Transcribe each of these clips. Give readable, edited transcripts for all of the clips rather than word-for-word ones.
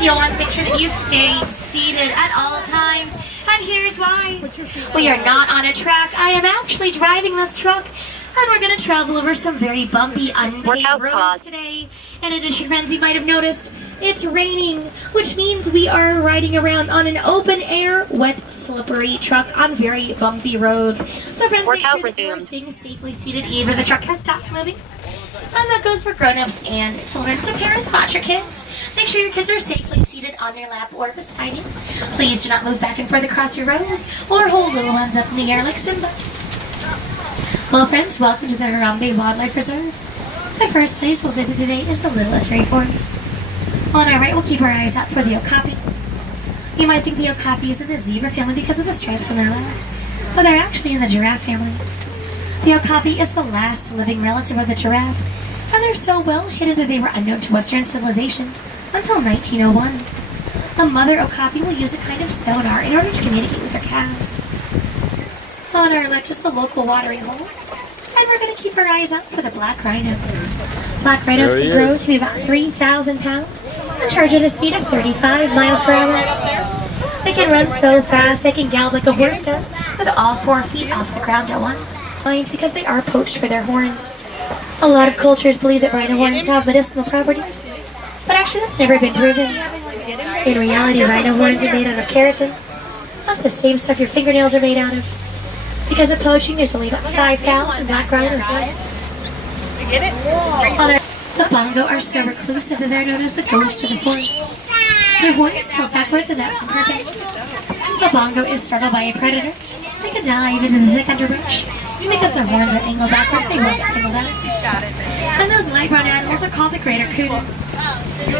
You'll want to make sure that you stay seated at all times. And here's why. We are not on a track. I am actually driving this truck. And we're going to travel over some very bumpy, unpaved roads today. In addition, friends, you might have noticed it's raining, which means we are riding around on an open-air, wet, slippery truck on very bumpy roads. So, friends, make sure that you are staying safely seated even the truck has stopped moving. And that goes for grown-ups and children. So, parents, watch your kids. Make sure your kids are safely seated on their lap or beside you. Please do not move back and forth across your rows or hold little ones up in the air like Simba. Well, friends, welcome to the Harambe Wildlife Reserve. The first place we'll visit today is the Little Etruria Forest. On our right, we'll keep our eyes out for the okapi. You might think the okapi is in the zebra family because of the stripes on their legs, but they're actually in the giraffe family. The okapi is the last living relative of the giraffe, and they're so well hidden that they were unknown to Western civilizations until 1901. The mother okapi will use a kind of sonar in order to communicate with her calves. On our left is the local watering hole, and we're going to keep our eyes out for the black rhino. Black rhinos can grow to be about 3,000 pounds and charge at a speed of 35 miles per hour. They can run so fast they can gallop like a horse does with all 4 feet off the ground at once. Because they are poached for their horns. A lot of cultures believe that rhino horns have medicinal properties, but actually that's never been proven. In reality, rhino horns are made out of keratin. That's the same stuff your fingernails are made out of. Because of poaching, there's only about 5,000 black rhinos left. The bongo are so reclusive that they're known as the ghost of the forest. Their horns tilt backwards, and that's on purpose. The bongo is startled by a predator. They can dive into the thick underbrush. Because their horns are angled backwards, they won't get tangled up. And those light brown animals are called the greater kudu.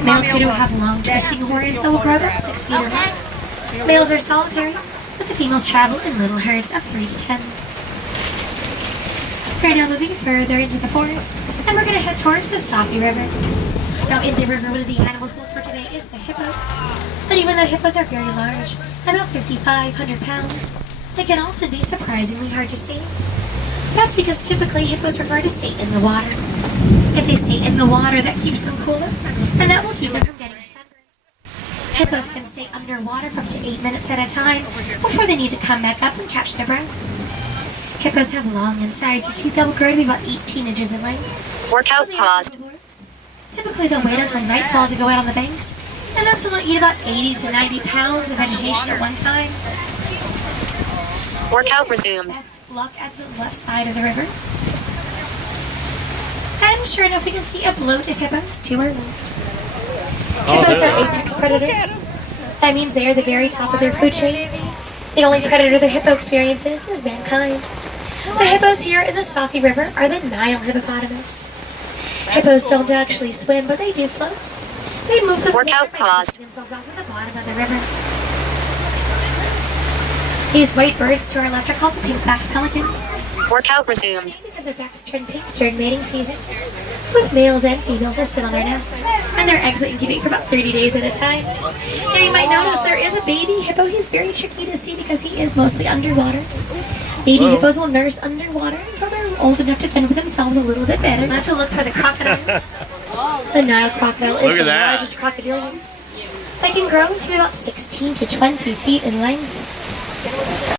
Male kudu have long, twisting horns that will grow about 6 feet or more. Males are solitary, but the females travel in little herds of 3 to 10. We're now moving further into the forest, and we're going to head towards the Safi River. Now in the river, one of the animals we'll look for today is the hippo. But even though hippos are very large, about 5,500 pounds, they can also be surprisingly hard to see. That's because typically hippos prefer to stay in the water. If they stay in the water, that keeps them cooler, and that will keep them from getting sunburned. Hippos can stay underwater for up to 8 minutes at a time before they need to come back up and catch their breath. Hippos have long incisor teeth that will grow to be about 18 inches in length. Workout paused. Typically they'll wait until nightfall to go out on the banks, and that's when they'll eat about 80 to 90 pounds of vegetation at one time. Workout resumed. Best look at the left side of the river. And sure enough, we can see a bloat of hippos to our left. Hippos are apex predators. That means they are the very top of their food chain. The only predator the hippo experiences is mankind. The hippos here in the Safi River are the Nile hippopotamus. Hippos don't actually swim, but they do float. They move the workout paused. Themselves off at the bottom of the river. These white birds to our left are called the pink-backed pelicans. Workout resumed. Because their backs turn pink during mating season. With males and females that sit on their nests, and their eggs will incubate for about 30 days at a time. Now you might notice there is a baby hippo. He's very tricky to see because he is mostly underwater. Baby hippos will nurse underwater until they're old enough to fend for themselves a little bit better. We'll have to look for the crocodiles. The Nile crocodile is the largest crocodilian. They can grow to about 16 to 20 feet in length.